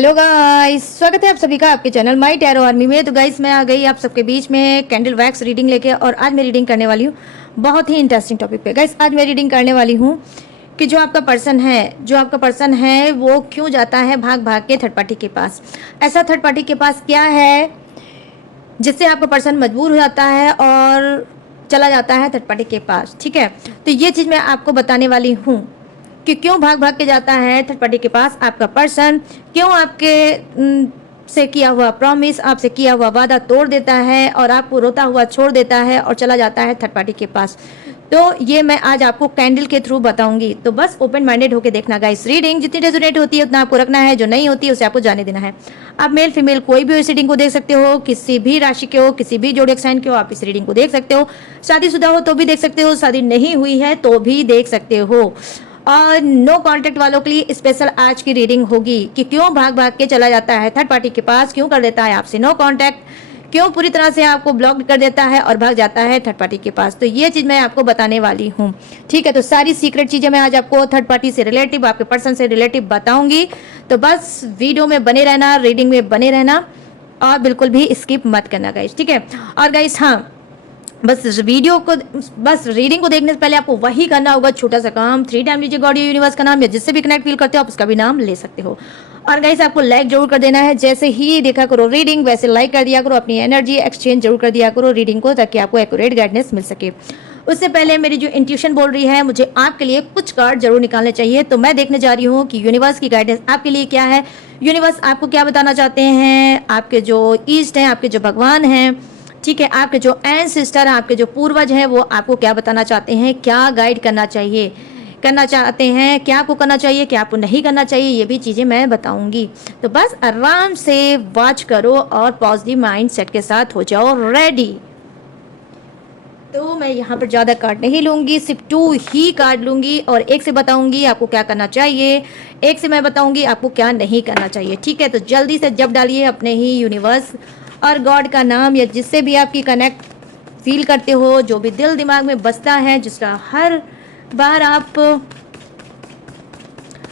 Hello guys, स्वागत है आप सभी का आपके चैनल माई टैरो आर्मी में। तो गाइस मैं आ गई आप सबके बीच में कैंडल वैक्स रीडिंग लेके, और आज मैं रीडिंग करने वाली हूँ बहुत ही इंटरेस्टिंग टॉपिक पे। गाइस आज मैं रीडिंग करने वाली हूँ कि जो आपका पर्सन है वो क्यों जाता है भाग भाग के थर्ड पार्टी के पास। ऐसा थर्ड पार्टी के पास क्या है जिससे आपका पर्सन मजबूर हो जाता है और चला जाता है थर्ड पार्टी के पास। ठीक है, तो ये चीज़ मैं आपको बताने वाली हूँ कि क्यों भाग भाग के जाता है थर्ड पार्टी के पास आपका पर्सन, क्यों आपके से किया हुआ प्रॉमिस, आपसे किया हुआ वादा तोड़ देता है और आपको रोता हुआ छोड़ देता है और चला जाता है थर्ड पार्टी के पास। तो ये मैं आज आपको कैंडल के थ्रू बताऊंगी, तो बस ओपन माइंडेड होकर देखना गाइस। रीडिंग जितनी रेजोनेट होती है उतना आपको रखना है, जो नहीं होती है उसे आपको जाने देना है। आप मेल फीमेल कोई भी इस रीडिंग को देख सकते हो, किसी भी राशि के हो, किसी भी जोड़िक साइन के हो, आप इस रीडिंग को देख सकते हो। शादीशुदा हो तो भी देख सकते हो, शादी नहीं हुई है तो भी देख सकते हो। और नो कांटेक्ट वालों के लिए स्पेशल आज की रीडिंग होगी कि क्यों भाग भाग के चला जाता है थर्ड पार्टी के पास, क्यों कर देता है आपसे नो कांटेक्ट, क्यों पूरी तरह से आपको ब्लॉक कर देता है और भाग जाता है थर्ड पार्टी के पास। तो ये चीज़ मैं आपको बताने वाली हूँ। ठीक है, तो सारी सीक्रेट चीज़ें मैं आज आपको थर्ड पार्टी से रिलेटिव, आपके पर्सन से रिलेटिव बताऊंगी। तो बस वीडियो में बने रहना, रीडिंग में बने रहना और बिल्कुल भी स्किप मत करना गाइस। ठीक है, और गाइस हाँ, बस वीडियो को, बस रीडिंग को देखने से पहले आपको वही करना होगा, छोटा सा काम। 3 टाइम लीजिए गॉड यूनिवर्स का नाम, या जिससे भी कनेक्ट फील करते हो आप उसका भी नाम ले सकते हो। और गाइस आपको लाइक जरूर कर देना है, जैसे ही देखा करो रीडिंग वैसे लाइक कर दिया करो, अपनी एनर्जी एक्सचेंज जरूर कर दिया करो रीडिंग को, ताकि आपको एक्यूरेट गाइडेंस मिल सके। उससे पहले मेरी जो इंट्यूशन बोल रही है, मुझे आपके लिए कुछ कार्ड जरूर निकालने चाहिए। तो मैं देखने जा रही हूँ कि यूनिवर्स की गाइडेंस आपके लिए क्या है, यूनिवर्स आपको क्या बताना चाहते हैं, आपके जो ईस्ट हैं, आपके जो भगवान हैं, ठीक है, आपके जो एंसेस्टर, आपके जो पूर्वज हैं, वो आपको क्या बताना चाहते हैं, क्या गाइड करना चाहिए, करना चाहते हैं, क्या आपको करना चाहिए, क्या आपको नहीं करना चाहिए, ये भी चीज़ें मैं बताऊंगी। तो बस आराम से वॉच करो और पॉजिटिव माइंड सेट के साथ हो जाओ रेडी। तो मैं यहाँ पर ज़्यादा कार्ड नहीं लूँगी, सिर्फ 2 ही कार्ड लूँगी और एक से बताऊँगी आपको क्या करना चाहिए, एक से मैं बताऊँगी आपको क्या नहीं करना चाहिए। ठीक है, तो जल्दी से जब डालिए अपने ही यूनिवर्स और गॉड का नाम, या जिससे भी आपकी कनेक्ट फील करते हो, जो भी दिल दिमाग में बसता है, जिसका हर बार आप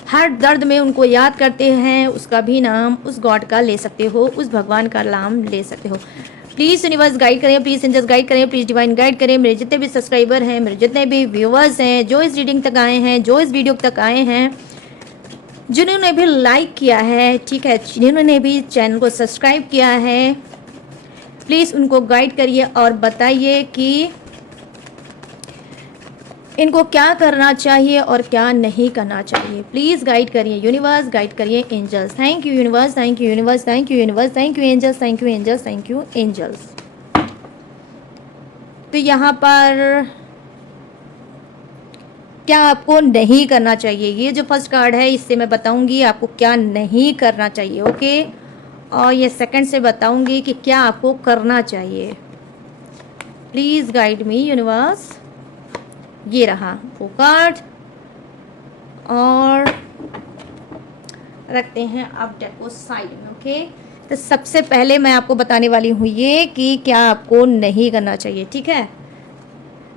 हर दर्द में उनको याद करते हैं, उसका भी नाम उस गॉड का ले सकते हो, उस भगवान का नाम ले सकते हो। प्लीज़ यूनिवर्स गाइड करें, प्लीज़ एंजल्स गाइड करें, प्लीज़ डिवाइन गाइड करें। मेरे जितने भी सब्सक्राइबर हैं, मेरे जितने भी व्यूवर्स हैं, जो इस रीडिंग तक आए हैं, जो इस वीडियो तक आए हैं, जिन्होंने भी लाइक किया है, ठीक है, जिन्होंने भी चैनल को सब्सक्राइब किया है, प्लीज़ उनको गाइड करिए और बताइए कि इनको क्या करना चाहिए और क्या नहीं करना चाहिए। प्लीज़ गाइड करिए यूनिवर्स, गाइड करिए angels. Thank you universe, thank you universe, thank you universe, thank you angels, thank you angels, thank you angels. तो यहाँ पर क्या आपको नहीं करना चाहिए, ये जो फर्स्ट कार्ड है इससे मैं बताऊंगी आपको क्या नहीं करना चाहिए। ओके, और ये सेकंड से बताऊंगी कि क्या आपको करना चाहिए। Please guide me universe. ये रहा वो कार्ड, और रखते हैं अब डेक को साइड में। ओके, तो सबसे पहले मैं आपको बताने वाली हूँ ये कि क्या आपको नहीं करना चाहिए। ठीक है,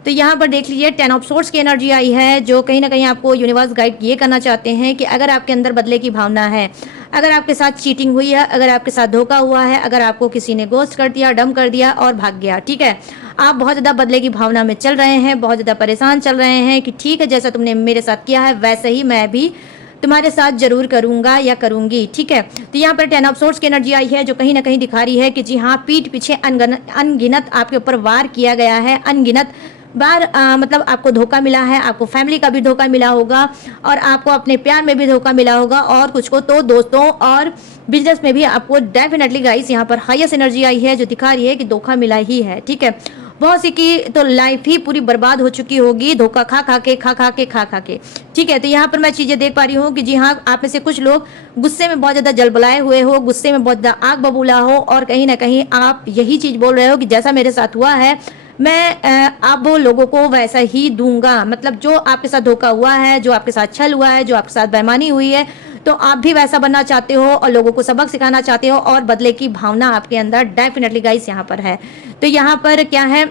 तो यहाँ पर देख लीजिए 10 ऑफ सोर्ड्स की एनर्जी आई है, जो कहीं ना कहीं आपको यूनिवर्स गाइड ये करना चाहते हैं कि अगर आपके अंदर बदले की भावना है, अगर आपके साथ चीटिंग हुई है, अगर आपके साथ धोखा हुआ है, अगर आपको किसी ने गोस्ट कर दिया, डम कर दिया और भाग गया, ठीक है, आप बहुत ज़्यादा बदले की भावना में चल रहे हैं, बहुत ज़्यादा परेशान चल रहे हैं कि ठीक है, जैसा तुमने मेरे साथ किया है वैसे ही मैं भी तुम्हारे साथ जरूर करूंगा या करूंगी। ठीक है, तो यहाँ पर 10 ऑफ सोर्ड्स की एनर्जी आई है, जो कहीं ना कहीं दिखा रही है कि जी हाँ, पीठ पीछे अनगिनत आपके ऊपर वार किया गया है, अनगिनत बार मतलब आपको धोखा मिला है, आपको फैमिली का भी धोखा मिला होगा और आपको अपने प्यार में भी धोखा मिला होगा, और कुछ को तो दोस्तों और बिजनेस में भी आपको डेफिनेटली गाइस यहाँ पर हाईएस्ट एनर्जी आई है, जो दिखा रही है कि धोखा मिला ही है। ठीक है, बहुत सी की तो लाइफ ही पूरी बर्बाद हो चुकी होगी धोखा खा खा के। ठीक है, तो यहाँ पर मैं चीज़ें देख पा रही हूँ कि जी हाँ, आप में से कुछ लोग गुस्से में बहुत ज़्यादा जलबलाए हुए हो, गुस्से में बहुत ज़्यादा आग बबूला हो, और कहीं ना कहीं आप यही चीज़ बोल रहे हो कि जैसा मेरे साथ हुआ है मैं अब लोगों को वैसा ही दूंगा। मतलब जो आपके साथ धोखा हुआ है, जो आपके साथ छल हुआ है, जो आपके साथ बेईमानी हुई है, तो आप भी वैसा बनना चाहते हो और लोगों को सबक सिखाना चाहते हो, और बदले की भावना आपके अंदर डेफिनेटली गाइस यहाँ पर है। तो यहाँ पर क्या है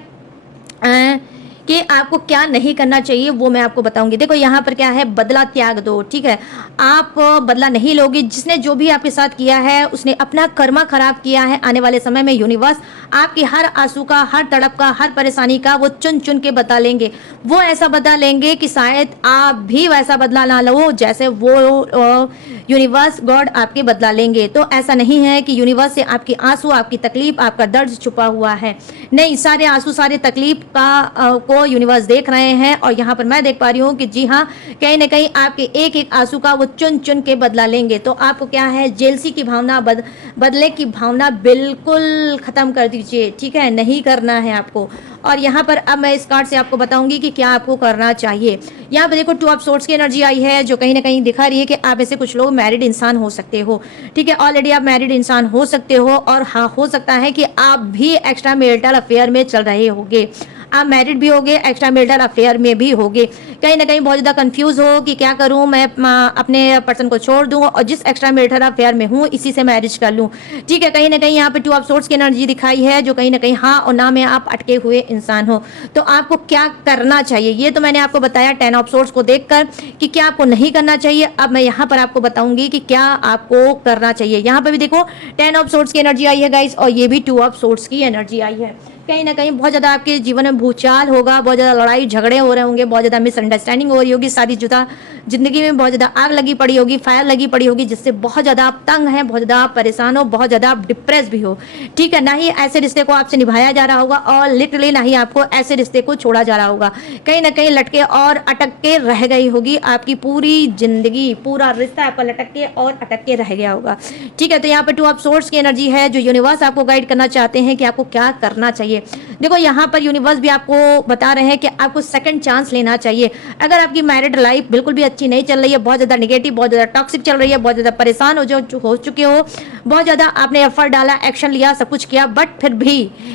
कि आपको क्या नहीं करना चाहिए वो मैं आपको बताऊंगी। देखो यहाँ पर क्या है, बदला त्याग दो, ठीक है। आप बदला नहीं लोगे। जिसने जो भी आपके साथ किया है उसने अपना कर्मा खराब किया है। आने वाले समय में यूनिवर्स आपकी हर आंसू का, हर तड़प का, हर परेशानी का वो चुन चुन के बदला लेंगे। वो ऐसा बदला लेंगे कि शायद आप भी वैसा बदला ना लो जैसे वो यूनिवर्स गॉड आपके बदला लेंगे। तो ऐसा नहीं है कि यूनिवर्स से आपकी आंसू, आपकी तकलीफ, आपका दर्द छुपा हुआ है। नहीं, सारे आंसू, सारे तकलीफ का को यूनिवर्स देख रहे हैं। और यहाँ पर मैं देख पा रही हूँ कि जी हाँ, कहीं ना कहीं आपके एक एक आंसू का वो चुन चुन के बदला लेंगे। तो आपको क्या है, जेलसी की भावना, बदले की भावना बिल्कुल खत्म कर दीजिए, ठीक है। नहीं करना है आपको। और यहाँ पर अब मैं इस कार्ड से आपको बताऊंगी कि क्या आपको करना चाहिए। यहाँ पर देखो 2 ऑफ सोर्ड्स की एनर्जी आई है, जो कहीं ना कहीं दिखा रही है कि आप ऐसे कुछ लोग मैरिड इंसान हो सकते हो, ठीक है। ऑलरेडी आप मैरिड इंसान हो सकते हो। और हाँ, हो सकता है कि आप भी एक्स्ट्रा मैरिटल अफेयर में चल रहे होंगे। आप मैरिड भी होगे, एक्स्ट्रा मैरिटल अफेयर में भी होगे। कहीं ना कहीं बहुत ज़्यादा कंफ्यूज हो कि क्या करूं, मैं अपने पर्सन को छोड़ दूं और जिस एक्स्ट्रा मैरिटल अफेयर में हूं इसी से मैरिज कर लूं, ठीक है। कहीं ना कहीं यहाँ पे 2 ऑफ सोर्ड्स की एनर्जी दिखाई है, जो कहीं ना कहीं हाँ और ना में आप अटके हुए इंसान हो। तो आपको क्या करना चाहिए ये तो मैंने आपको बताया 10 ऑफ सोर्ड्स को देखकर कि क्या आपको नहीं करना चाहिए। अब मैं यहाँ पर आपको बताऊंगी कि क्या आपको करना चाहिए। यहाँ पर भी देखो 10 ऑफ सोर्ड्स की एनर्जी आई है गाइस, और ये भी 2 ऑफ सोर्ड्स की एनर्जी आई है। कहीं ना कहीं बहुत ज़्यादा आपके जीवन में भूचाल होगा, बहुत ज़्यादा लड़ाई झगड़े हो रहे होंगे, बहुत ज़्यादा मिसअंडरस्टैंडिंग हो रही होगी, शादी जुदा जिंदगी में बहुत ज़्यादा आग लगी पड़ी होगी, फायर लगी पड़ी होगी, जिससे बहुत ज़्यादा आप तंग हैं, बहुत ज़्यादा आप परेशान हो, बहुत ज़्यादा आप डिप्रेस भी हो, ठीक है। ना ही ऐसे रिश्ते को आपसे निभाया जा रहा होगा और लिटरली ना ही आपको ऐसे रिश्ते को छोड़ा जा रहा होगा। कहीं ना कहीं लटके और अटक के रह गई होगी आपकी पूरी जिंदगी, पूरा रिश्ता आपका लटक के और अटक के रह गया होगा, ठीक है। तो यहाँ पर 2 ऑफ सोर्ड्स की एनर्जी है, जो यूनिवर्स आपको गाइड करना चाहते हैं कि आपको क्या करना चाहिए। देखो यहाँ पर यूनिवर्स भी आपको बता रहे हैं कि आपको सेकंड चांस लेना चाहिए। अगर आपकी मैरिड लाइफ बिल्कुल भी अच्छी नहीं चल रही है, बहुत ज़्यादा नेगेटिव, बहुत ज़्यादा टॉक्सिक चल रही है, बहुत ज़्यादा परेशान हो चुके हो, बहुत ज़्यादा आपने एफर्ट डाला, एक्शन लिया, सब कुछ किया, बट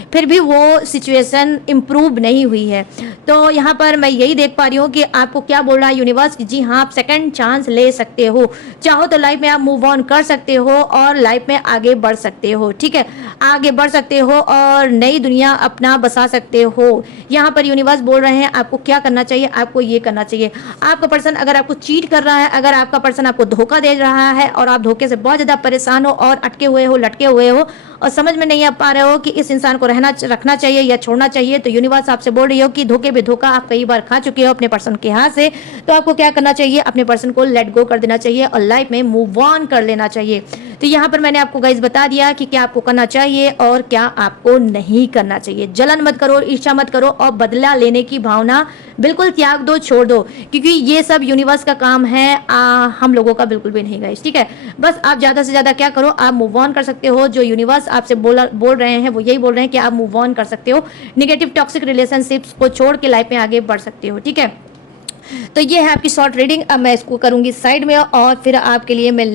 फिर भी वो सिचुएशन इम्प्रूव नहीं हुई है। तो यहाँ पर मैं यही देख पा रही हूँ कि आपको क्या बोल रहा है यूनिवर्स कि जी हाँ, आप सेकंड चांस ले सकते हो। चाहो तो लाइफ में आप मूव ऑन कर सकते हो और लाइफ में आगे बढ़ सकते हो, ठीक है। आगे बढ़ सकते हो और नई दुनिया अपना बसा सकते हो। यहाँ पर यूनिवर्स बोल रहे हैं आपको क्या करना चाहिए, आपको ये करना चाहिए। आपका पर्सन अगर आपको चीट कर रहा है, अगर आपका पर्सन आपको धोखा दे रहा है और आप धोखे से बहुत ज़्यादा परेशान हो और अटके हुए हो, लटके हुए हो और समझ में नहीं आ पा रहे हो कि इस इंसान को रखना चाहिए या छोड़ना चाहिए, तो यूनिवर्स आपसे बोल रही हो कि धोखे पे धोखा आप कई बार खा चुके हो अपने पर्सन के हाथ से। तो आपको क्या करना चाहिए, अपने पर्सन को लेट गो कर देना चाहिए और लाइफ में मूव ऑन कर लेना चाहिए। तो यहाँ पर मैंने आपको गाइस बता दिया कि क्या आपको करना चाहिए और क्या आपको नहीं करना चाहिए। जलन मत करो, ईर्ष्या मत करो और बदला लेने की भावना बिल्कुल त्याग दो, छोड़ दो, क्योंकि ये सब यूनिवर्स का काम है, हम लोगों का बिल्कुल भी नहीं गाइस, ठीक है। बस आप ज़्यादा से ज़्यादा क्या करो, आप मूव ऑन कर सकते हो। जो यूनिवर्स आपसे बोल रहे हैं वो यही बोल रहे हैं कि आप मूव ऑन कर सकते हो, निगेटिव टॉक्सिक रिलेशनशिप्स को छोड़ के लाइफ में आगे बढ़ सकते हो, ठीक है। तो ये है आपकी शॉर्ट रीडिंग। अब मैं इसको करूँगी साइड में और फिर आपके लिए मैं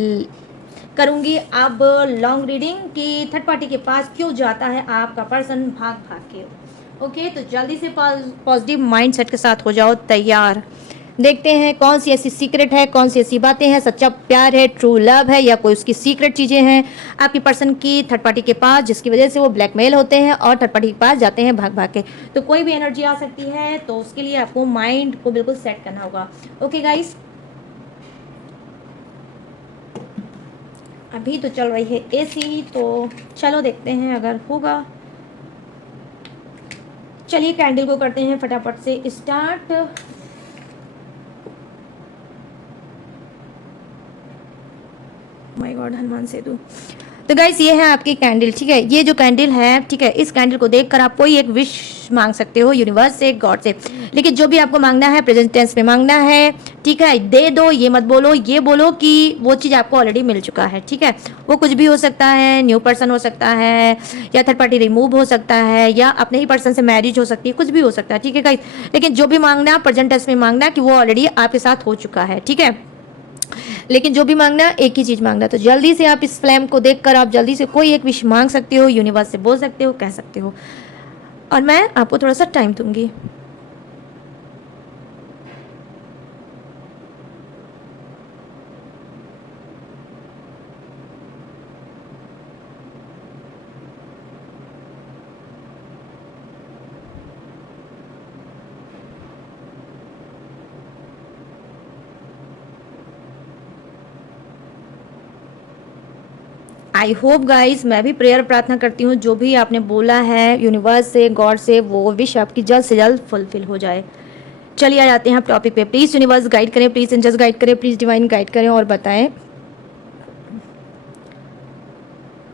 करूंगी अब लॉन्ग रीडिंग कि थर्ड पार्टी के पास क्यों जाता है आपका पर्सन भाग भाग के। ओके, तो जल्दी से पॉजिटिव माइंडसेट के साथ हो जाओ तैयार। देखते हैं कौन सी ऐसी सीक्रेट है, कौन सी ऐसी बातें हैं, सच्चा प्यार है, ट्रू लव है, या कोई उसकी सीक्रेट चीज़ें हैं आपकी पर्सन की थर्ड पार्टी के पास, जिसकी वजह से वो ब्लैकमेल होते हैं और थर्ड पार्टी के पास जाते हैं भाग भाग के। तो कोई भी एनर्जी आ सकती है, तो उसके लिए आपको माइंड को बिल्कुल सेट करना होगा। ओके गाइस, अभी तो चल रही है एसी, तो चलो देखते हैं अगर होगा। चलिए कैंडल को करते हैं फटाफट से start. My God, Hanuman Setu. तो गाइस ये है आपकी कैंडल, ठीक है। ये जो कैंडल है, ठीक है, इस कैंडल को देखकर आप कोई एक विश मांग सकते हो यूनिवर्स से, गॉड से। लेकिन जो भी आपको मांगना है प्रेजेंट टेंस में मांगना है, ठीक है। दे दो, ये मत बोलो, ये बोलो कि वो चीज़ आपको ऑलरेडी मिल चुका है, ठीक है। वो कुछ भी हो सकता है, न्यू पर्सन हो सकता है, या थर्ड पार्टी रिमूव हो सकता है, या अपने ही पर्सन से मैरिज हो सकती है, कुछ भी हो सकता है, ठीक है गाइस। लेकिन जो भी मांगना प्रेजेंट टेंस में मांगना कि वो ऑलरेडी आपके साथ हो चुका है, ठीक है। लेकिन जो भी मांगना एक ही चीज़ मांगना। तो जल्दी से आप इस फ्लेम को देखकर आप जल्दी से कोई एक विश मांग सकते हो, यूनिवर्स से बोल सकते हो, कह सकते हो, और मैं आपको थोड़ा सा टाइम दूंगी। आई होप गाइस, मैं भी प्रेयर प्रार्थना करती हूँ जो भी आपने बोला है यूनिवर्स से, गॉड से, वो विश आपकी जल्द से जल्द फुलफिल हो जाए। चलिए आ जाते हैं आप टॉपिक पे। प्लीज़ यूनिवर्स गाइड करें, प्लीज़ एंजल्स गाइड करें, प्लीज़ डिवाइन गाइड करें और बताएं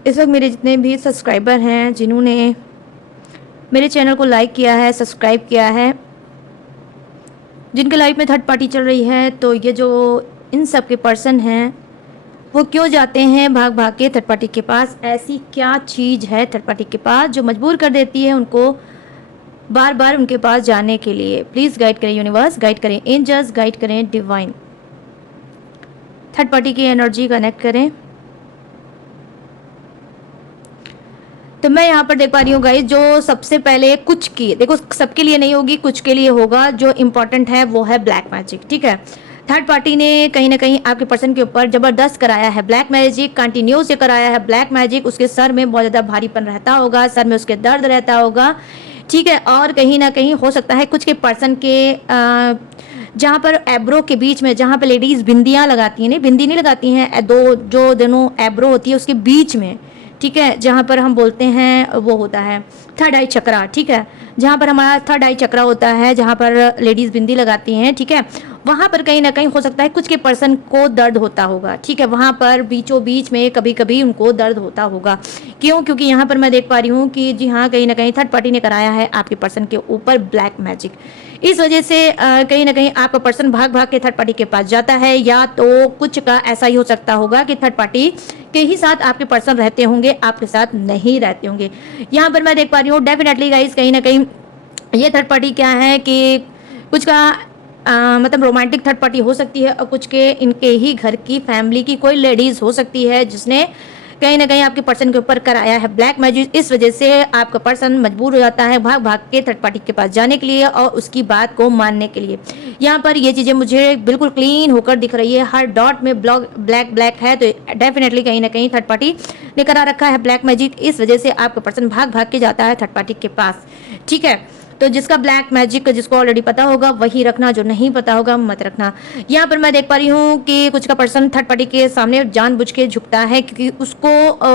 इस वक्त मेरे जितने भी सब्सक्राइबर हैं, जिन्होंने मेरे चैनल को लाइक किया है, सब्सक्राइब किया है, जिनके लाइफ में थर्ड पार्टी चल रही है, तो ये जो इन सब के पर्सन हैं वो क्यों जाते हैं भाग भाग के थर्ड पार्टी के पास? ऐसी क्या चीज़ है थर्ड पार्टी के पास जो मजबूर कर देती है उनको बार बार उनके पास जाने के लिए? प्लीज़ गाइड करें यूनिवर्स, गाइड करें एंजल्स, गाइड करें डिवाइन। थर्ड पार्टी की एनर्जी कनेक्ट करें। तो मैं यहाँ पर देख पा रही हूँ गाइस, जो सबसे पहले कुछ की, देखो सबके लिए नहीं होगी, कुछ के लिए होगा। जो इम्पोर्टेंट है वो है ब्लैक मैजिक, ठीक है। थर्ड पार्टी ने कहीं ना कहीं आपके पर्सन के ऊपर जबरदस्त कराया है ब्लैक मैजिक, कंटिन्यू से कराया है ब्लैक मैजिक। उसके सर में बहुत ज़्यादा भारीपन रहता होगा, सर में उसके दर्द रहता होगा, ठीक है। और कहीं ना कहीं हो सकता है कुछ के पर्सन के जहाँ पर एब्रो के बीच में, जहाँ पर लेडीज़ बिंदियाँ लगाती हैं, नहीं बिंदी नहीं लगाती हैं, जो दोनों एब्रो होती है उसके बीच में, ठीक है, जहाँ पर हम बोलते हैं वो होता है थर्ड आई चक्रा, ठीक है। जहाँ पर हमारा थर्ड आई चक्रा होता है, जहाँ पर लेडीज़ बिंदी लगाती हैं, ठीक है, वहाँ पर कहीं ना कहीं हो सकता है कुछ के पर्सन को दर्द होता होगा, ठीक है। वहाँ पर बीचों बीच में कभी कभी उनको दर्द होता होगा। क्यों? क्योंकि यहाँ पर मैं देख पा रही हूँ कि जी हाँ, कहीं ना कहीं थर्ड पार्टी ने कराया है आपके पर्सन के ऊपर ब्लैक मैजिक। इस वजह से कहीं ना कहीं आपका पर्सन भाग भाग के थर्ड पार्टी के पास जाता है, या तो कुछ का ऐसा ही हो सकता होगा कि थर्ड पार्टी के ही साथ आपके पर्सन रहते होंगे, आपके साथ नहीं रहते होंगे। यहाँ पर मैं देख पा रही हूँ डेफिनेटली गाइस, कहीं ना कहीं ये थर्ड पार्टी क्या है कि कुछ का मतलब रोमांटिक थर्ड पार्टी हो सकती है, और कुछ के इनके ही घर की फैमिली की कोई लेडीज़ हो सकती है जिसने कहीं ना कहीं आपके पर्सन के ऊपर कराया है ब्लैक मैजिक। इस वजह से आपका पर्सन मजबूर हो जाता है भाग भाग के थर्ड पार्टी के पास जाने के लिए और उसकी बात को मानने के लिए। यहाँ पर ये चीज़ें मुझे बिल्कुल क्लीन होकर दिख रही है, हर डॉट में ब्लैक ब्लैक है, तो डेफिनेटली कहीं ना कहीं थर्ड पार्टी ने करा रखा है ब्लैक मैजिक। इस वजह से आपका पर्सन भाग भाग के जाता है थर्ड पार्टी के पास, ठीक है। तो जिसका ब्लैक मैजिक, जिसको ऑलरेडी पता होगा वही रखना, जो नहीं पता होगा मत रखना। यहाँ पर मैं देख पा रही हूँ कि कुछ का पर्सन थर्ड पार्टी के सामने जानबूझ के झुकता है, क्योंकि उसको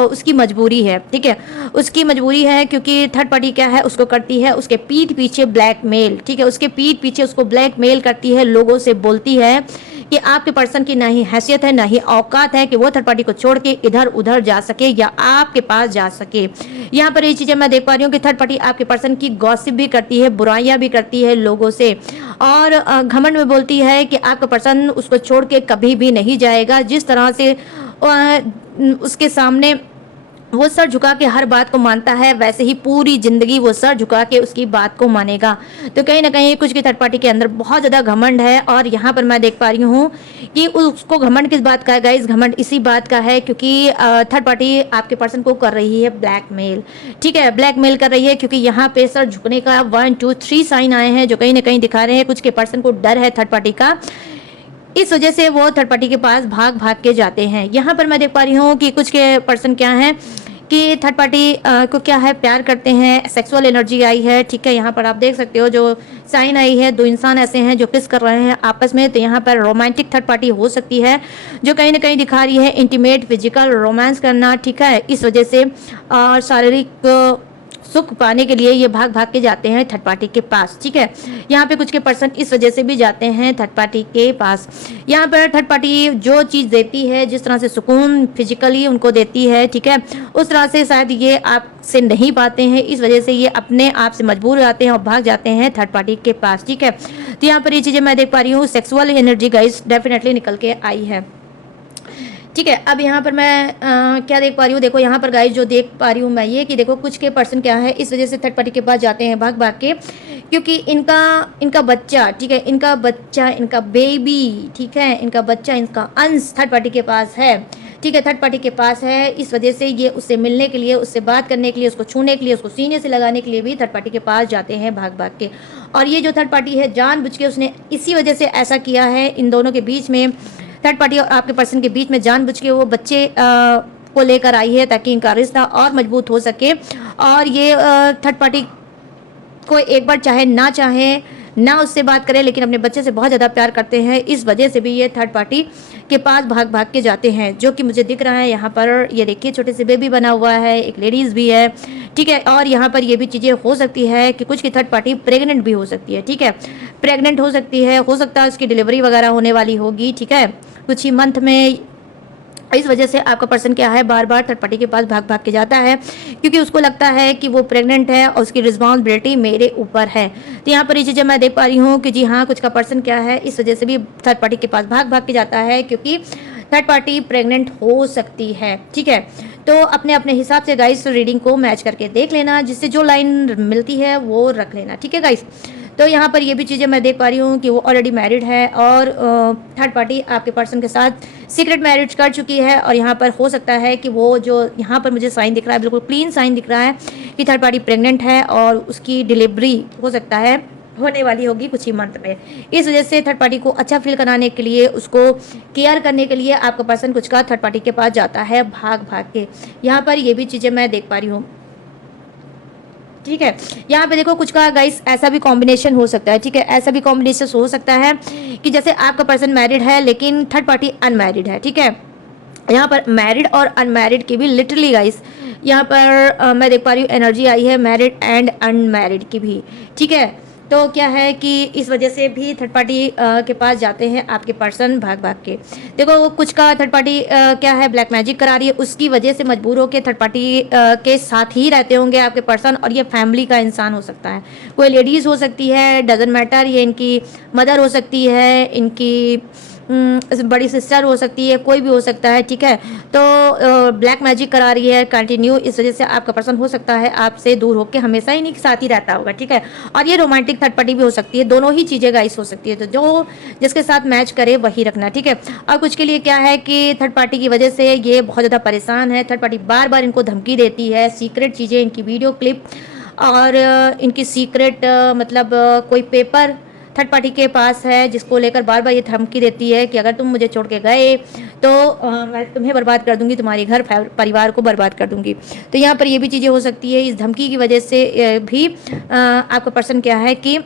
उसकी मजबूरी है, ठीक है, उसकी मजबूरी है। क्योंकि थर्ड पार्टी क्या है, उसको करती है उसके पीठ पीछे ब्लैकमेल, ठीक है, उसके पीठ पीछे उसको ब्लैकमेल करती है, लोगों से बोलती है कि आपके पर्सन की ना ही हैसियत है, ना ही औकात है कि वो थर्ड पार्टी को छोड़ के इधर उधर जा सके या आपके पास जा सके। यहाँ पर ये चीज़ें मैं देख पा रही हूँ कि थर्ड पार्टी आपके पर्सन की गॉसिप भी करती है, बुराइयां भी करती है लोगों से, और घमंड में बोलती है कि आपका पर्सन उसको छोड़ के कभी भी नहीं जाएगा। जिस तरह से उसके सामने वो सर झुका के हर बात को मानता है, वैसे ही पूरी जिंदगी वो सर झुका के उसकी बात को मानेगा। तो कहीं ना कहीं कुछ की थर्ड पार्टी के अंदर बहुत ज़्यादा घमंड है, और यहाँ पर मैं देख पा रही हूँ कि उसको घमंड किस बात का है गाइस? घमंड इसी बात का है क्योंकि थर्ड पार्टी आपके पर्सन को कर रही है ब्लैकमेल, ठीक है, ब्लैकमेल कर रही है। क्योंकि यहाँ पे सर झुकने का 1 2 3 साइन आए हैं, जो कहीं ना कहीं दिखा रहे हैं कुछ के पर्सन को डर है थर्ड पार्टी का। इस वजह से वो थर्ड पार्टी के पास भाग भाग के जाते हैं। यहाँ पर मैं देख पा रही हूँ कि कुछ के पर्सन क्या हैं कि थर्ड पार्टी को क्या है, प्यार करते हैं, सेक्सुअल एनर्जी आई है, ठीक है। यहाँ पर आप देख सकते हो जो साइन आई है, 2 इंसान ऐसे हैं जो किस कर रहे हैं आपस में। तो यहाँ पर रोमांटिक थर्ड पार्टी हो सकती है, जो कहीं ना कहीं दिखा रही है इंटीमेट फिजिकल रोमांस करना, ठीक है। इस वजह से और शारीरिक सुख पाने के लिए ये भाग भाग के जाते हैं थर्ड पार्टी के पास, ठीक है। यहाँ पे कुछ के पर्सन इस वजह से भी जाते हैं थर्ड पार्टी के पास। यहाँ पर थर्ड पार्टी जो चीज़ देती है, जिस तरह से सुकून फिजिकली उनको देती है, ठीक है, उस तरह से शायद ये आपसे नहीं पाते हैं। इस वजह से ये अपने आप से मजबूर हो जाते हैं और भाग जाते हैं थर्ड पार्टी के पास, ठीक है। तो यहाँ पर ये चीज़ें मैं देख पा रही हूँ, सेक्सुअल एनर्जी गाइस डेफिनेटली निकल के आई है, ठीक है। अब यहाँ पर मैं क्या देख पा रही हूँ, देखो यहाँ पर गाइस जो देख पा रही हूँ मैं ये कि देखो कुछ के पर्सन क्या है, इस वजह से थर्ड पार्टी के पास जाते हैं भाग भाग के, क्योंकि इनका बच्चा, ठीक है, इनका बच्चा, इनका बेबी, ठीक है, इनका बच्चा, इनका अंश थर्ड पार्टी के पास है, ठीक है, थर्ड पार्टी के पास है। इस वजह से ये उससे मिलने के लिए, उससे बात करने के लिए, उसको छूने के लिए, उसको सीने से लगाने के लिए भी थर्ड पार्टी के पास जाते हैं भाग भाग के। और ये जो थर्ड पार्टी है जानबूझ के उसने इसी वजह से ऐसा किया है, इन दोनों के बीच में, थर्ड पार्टी और आपके पर्सन के बीच में जानबूझ के वो बच्चे को लेकर आई है ताकि इनका रिश्ता और मजबूत हो सके। और ये थर्ड पार्टी को एक बार चाहे ना चाहे ना उससे बात करें, लेकिन अपने बच्चे से बहुत ज़्यादा प्यार करते हैं। इस वजह से भी ये थर्ड पार्टी के पास भाग भाग के जाते हैं, जो कि मुझे दिख रहा है यहाँ पर। ये देखिए छोटे से बेबी बना हुआ है, एक लेडीज़ भी है, ठीक है। और यहाँ पर ये भी चीज़ें हो सकती है कि कुछ की थर्ड पार्टी प्रेग्नेंट भी हो सकती है, ठीक है। प्रेग्नेंट हो सकती है, हो सकता है उसकी डिलीवरी वगैरह होने वाली होगी, ठीक है, कुछ ही मंथ में। इस वजह से आपका पर्सन क्या है, बार बार थर्ड पार्टी के पास भाग भाग के जाता है, क्योंकि उसको लगता है कि वो प्रेग्नेंट है और उसकी रिस्पॉन्सिबिलिटी मेरे ऊपर है। तो यहाँ पर ये चीज़ें मैं देख पा रही हूँ कि जी हाँ, कुछ का पर्सन क्या है, इस वजह से भी थर्ड पार्टी के पास भाग भाग के जाता है, क्योंकि थर्ड पार्टी प्रेग्नेंट हो सकती है, ठीक है। तो अपने अपने हिसाब से गाइस रीडिंग को मैच करके देख लेना, जिससे जो लाइन मिलती है वो रख लेना, ठीक है गाइस। तो यहाँ पर ये भी चीज़ें मैं देख पा रही हूँ कि वो ऑलरेडी मैरिड है और थर्ड पार्टी आपके पर्सन के साथ सीक्रेट मैरिज कर चुकी है। और यहाँ पर हो सकता है कि वो जो यहाँ पर मुझे साइन दिख रहा है, बिल्कुल क्लीन साइन दिख रहा है कि थर्ड पार्टी प्रेग्नेंट है और उसकी डिलीवरी हो सकता है होने वाली होगी कुछ ही मंथ में। इस वजह से थर्ड पार्टी को अच्छा फील कराने के लिए, उसको केयर करने के लिए आपका पर्सन कुछ का थर्ड पार्टी के पास जाता है भाग भाग के। यहाँ पर ये भी चीज़ें मैं देख पा रही हूँ, ठीक है। यहाँ पे देखो कुछ का गाइस ऐसा भी कॉम्बिनेशन हो सकता है, ठीक है। ऐसा भी कॉम्बिनेशन हो सकता है कि जैसे आपका पर्सन मैरिड है लेकिन थर्ड पार्टी अनमैरिड है, ठीक है। यहाँ पर मैरिड और अनमैरिड की भी लिटरली गाइस यहाँ पर मैं देख पा रही हूँ एनर्जी आई है, मैरिड एंड अनमैरिड की भी, ठीक है। तो क्या है कि इस वजह से भी थर्ड पार्टी के पास जाते हैं आपके पर्सन भाग भाग के। देखो वो कुछ का थर्ड पार्टी क्या है, ब्लैक मैजिक करा रही है, उसकी वजह से मजबूर होकर थर्ड पार्टी के साथ ही रहते होंगे आपके पर्सन। और ये फैमिली का इंसान हो सकता है, कोई लेडीज़ हो सकती है, डजेंट मैटर, ये इनकी मदर हो सकती है, इनकी बड़ी सिस्टर हो सकती है, कोई भी हो सकता है, ठीक है। तो ब्लैक मैजिक करा रही है कंटिन्यू, इस वजह से आपका पर्सन हो सकता है आपसे दूर होकर हमेशा इन्हीं के साथ ही रहता होगा, ठीक है। और ये रोमांटिक थर्ड पार्टी भी हो सकती है, दोनों ही चीज़ें गाइस हो सकती है। तो जो जिसके साथ मैच करे वही रखना, ठीक है। और कुछ के लिए क्या है कि थर्ड पार्टी की वजह से ये बहुत ज़्यादा परेशान है। थर्ड पार्टी बार बार इनको धमकी देती है, सीक्रेट चीज़ें, इनकी वीडियो क्लिप और इनकी सीक्रेट मतलब कोई पेपर थर्ड पार्टी के पास है, जिसको लेकर बार बार ये धमकी देती है कि अगर तुम मुझे छोड़ के गए तो मैं तुम्हें बर्बाद कर दूंगी, तुम्हारे घर परिवार को बर्बाद कर दूंगी। तो यहाँ पर ये भी चीज़ें हो सकती है, इस धमकी की वजह से भी आपका पर्सन क्या है कि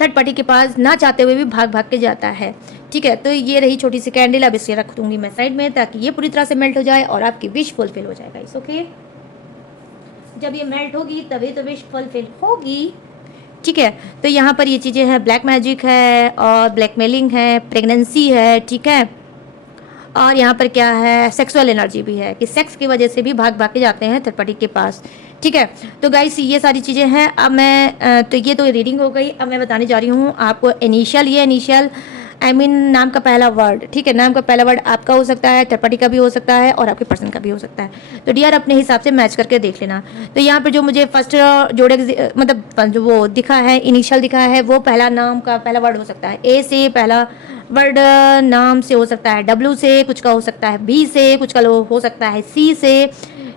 थर्ड पार्टी के पास ना चाहते हुए भी भाग भाग के जाता है, ठीक है। तो ये रही छोटी सी कैंडल, अब इसे रख दूंगी मैं साइड में ताकि ये पूरी तरह से मेल्ट हो जाए और आपकी विश फुलफिल हो जाएगा। इस ओके, जब ये मेल्ट होगी तभी तो विश फुलफिल होगी, ठीक है। तो यहाँ पर ये चीज़ें हैं, ब्लैक मैजिक है और ब्लैकमेलिंग है, प्रेगनेंसी है, ठीक है। और यहाँ पर क्या है, सेक्सुअल एनर्जी भी है कि सेक्स की वजह से भी भाग भाग के जाते हैं थर्ड पार्टी के पास, ठीक है। तो गाइस ये सारी चीज़ें हैं। अब मैं तो ये तो रीडिंग हो गई। अब मैं बताने जा रही हूँ आपको इनिशियल, ये इनिशियल नाम का पहला वर्ड, ठीक है। नाम का पहला वर्ड आपका हो सकता है, थर्ड पार्टी का भी हो सकता है और आपके पर्सन का भी हो सकता है। तो डियर अपने हिसाब से मैच करके देख लेना। तो यहाँ पर जो मुझे फर्स्ट जोड़े मतलब जो वो दिखा है, इनिशियल दिखा है, वो पहला नाम का पहला वर्ड हो सकता है। ए से पहला वर्ड नाम से हो सकता है, डब्ल्यू से कुछ का हो सकता है, बी से कुछ का हो सकता है, सी से,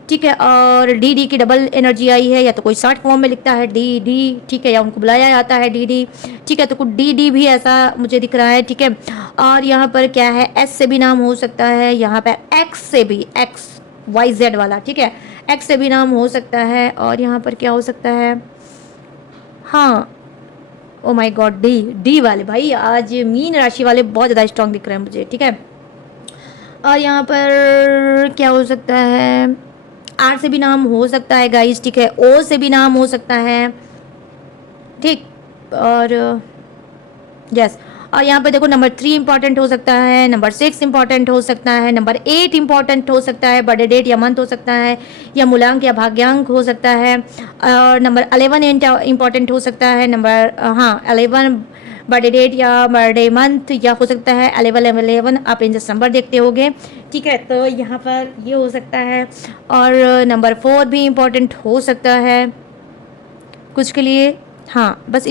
ठीक है। और डी डी की डबल एनर्जी आई है, या तो कोई शॉर्ट फॉर्म में लिखता है डी डी, ठीक है, या उनको बुलाया जाता है डी डी, ठीक है। तो कुछ डी डी भी ऐसा मुझे दिख रहा है, ठीक है। और यहाँ पर क्या है, एस से भी नाम हो सकता है, यहाँ पर एक्स से भी, एक्स वाई जेड वाला, ठीक है, एक्स से भी नाम हो सकता है। और यहाँ पर क्या हो सकता है, हाँ, oh my God, D D वाले भाई आज मीन राशि वाले बहुत ज़्यादा स्ट्रांग दिख रहे हैं मुझे, ठीक है। और यहाँ पर क्या हो सकता है, आर से भी नाम हो सकता है गाइस, ठीक है। ओ से भी नाम हो सकता है, ठीक। और यस, और यहाँ पे देखो नंबर 3 इंपॉर्टेंट हो सकता है, नंबर 6 इंपॉर्टेंट हो सकता है, नंबर 8 इंपॉर्टेंट हो सकता है, बर्थडे डेट या मंथ हो सकता है, या मूलांक या भाग्यांक हो सकता है। और नंबर 11 इंपॉर्टेंट हो सकता है, नंबर 11 बर्थडे डेट या बर्थडे मंथ, या हो सकता है 11 आप इन नंबर देखते होगे, ठीक है। तो यहाँ पर ये हो सकता है। और नंबर 4 भी इम्पॉर्टेंट हो सकता है कुछ के लिए, हाँ बस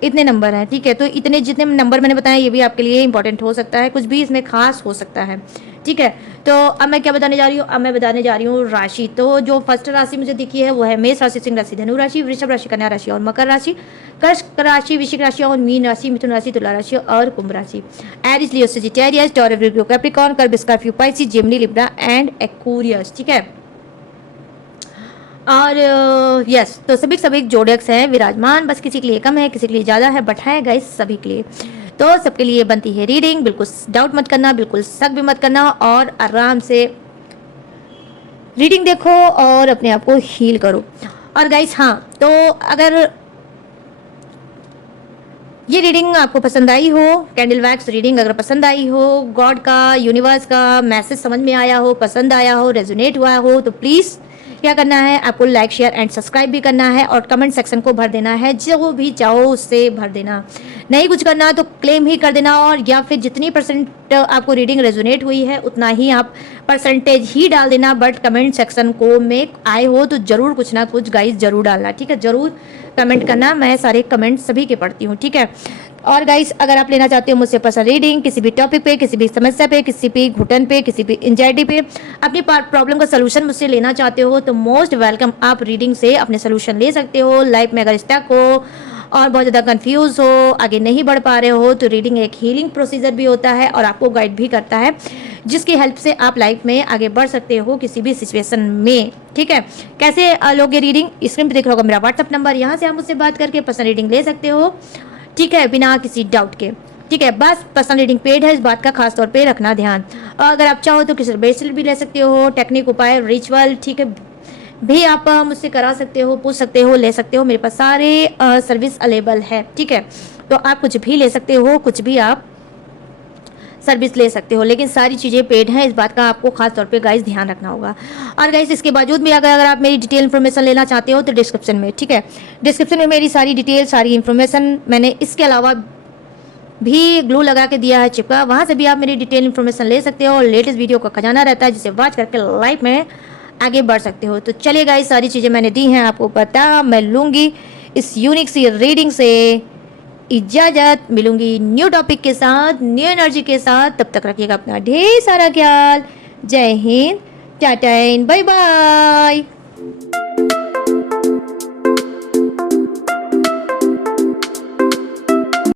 इतने नंबर हैं, ठीक है। तो इतने जितने नंबर मैंने बताया ये भी आपके लिए इंपॉर्टेंट हो सकता है, कुछ भी इसमें खास हो सकता है, ठीक है। तो अब मैं क्या बताने जा रही हूँ, अब मैं बताने जा रही हूँ राशि। तो जो फर्स्ट राशि मुझे दिखी है वो है मेष राशि, सिंह राशि, धनु राशि, वृषभ राशि, कन्या राशि और मकर राशि, कर्क राशि, वृश्चिक राशि और मीन राशि, मिथुन राशि, तुला राशि और कुंभ राशि। Aries, Leo, Sagittarius, Taurus, Virgo, Capricorn, Scorpio, Pisces, Gemini, Libra and Aquarius, ठीक है। और यस, तो सभी सभी जोडियक्स हैं विराजमान, बस किसी के लिए कम है, किसी के लिए ज़्यादा है, बट है गाइस सभी के लिए। तो सबके लिए बनती है रीडिंग, बिल्कुल डाउट मत करना, बिल्कुल शक भी मत करना, और आराम से रीडिंग देखो और अपने आप को हील करो। और गाइस हाँ, तो अगर ये रीडिंग आपको पसंद आई हो, कैंडल वैक्स रीडिंग अगर पसंद आई हो, गॉड का, यूनिवर्स का मैसेज समझ में आया हो, पसंद आया हो, रेजोनेट हुआ हो, तो प्लीज़ क्या करना है, आपको लाइक शेयर एंड सब्सक्राइब भी करना है, और कमेंट सेक्शन को भर देना है, जो भी चाहो उससे भर देना। नहीं कुछ करना तो क्लेम ही कर देना, और या फिर जितनी परसेंट आपको रीडिंग रेजोनेट हुई है उतना ही आप परसेंटेज ही डाल देना, बट कमेंट सेक्शन को में आए हो तो ज़रूर कुछ ना कुछ गाइस ज़रूर डालना, ठीक है। ज़रूर कमेंट करना, मैं सारे कमेंट सभी के पढ़ती हूँ, ठीक है। और गाइस अगर आप लेना चाहते हो मुझसे पर्सनल रीडिंग, किसी भी टॉपिक पे, किसी भी समस्या पे, किसी भी घुटन पे, किसी भी एंजाइटी पे, अपनी प्रॉब्लम का सोल्यूशन मुझसे लेना चाहते हो तो मोस्ट वेलकम, आप रीडिंग से अपने सोल्यूशन ले सकते हो। लाइफ में अगर स्टक हो और बहुत ज़्यादा कंफ्यूज हो, आगे नहीं बढ़ पा रहे हो, तो रीडिंग एक हीलिंग प्रोसीजर भी होता है और आपको गाइड भी करता है, जिसकी हेल्प से आप लाइफ में आगे बढ़ सकते हो किसी भी सिचुएशन में, ठीक है। कैसे लोगे रीडिंग, स्क्रीन पर दिख रहा होगा मेरा व्हाट्सअप नंबर, यहाँ से आप मुझसे बात करके पर्सनल रीडिंग ले सकते हो, ठीक है, बिना किसी डाउट के, ठीक है। बस पर्सनल रीडिंग पेड है, इस बात का खास तौर पे रखना ध्यान। और अगर आप चाहो तो किसी ब्रेसलेट भी ले सकते हो, टेक्निक, उपाय, रिचुअल, ठीक है, भी आप मुझसे करा सकते हो, पूछ सकते हो, ले सकते हो, मेरे पास सारे सर्विस अवेलेबल है, ठीक है। तो आप कुछ भी ले सकते हो, कुछ भी आप सर्विस ले सकते हो, लेकिन सारी चीज़ें पेड हैं, इस बात का आपको खास तौर पे गाइस ध्यान रखना होगा। और गाइस इसके बावजूद भी अगर आप मेरी डिटेल इन्फॉर्मेशन लेना चाहते हो तो डिस्क्रिप्शन में, ठीक है, डिस्क्रिप्शन में मेरी सारी डिटेल, सारी इन्फॉर्मेशन मैंने इसके अलावा भी ग्लू लगा के दिया है चिपका, वहाँ से भी आप मेरी डिटेल इन्फॉर्मेशन ले सकते हो, और लेटेस्ट वीडियो का खजाना रहता है जिसे वॉच करके लाइफ में आगे बढ़ सकते हो। तो चलिए गाइस, सारी चीज़ें मैंने दी हैं आपको पता, मैं लूँगी इस यूनिक सी रीडिंग से इजाजत, मिलूंगी न्यू टॉपिक के साथ, न्यू एनर्जी के साथ, तब तक रखिएगा अपना ढेर सारा ख्याल। जय Hind, tata and bye bye.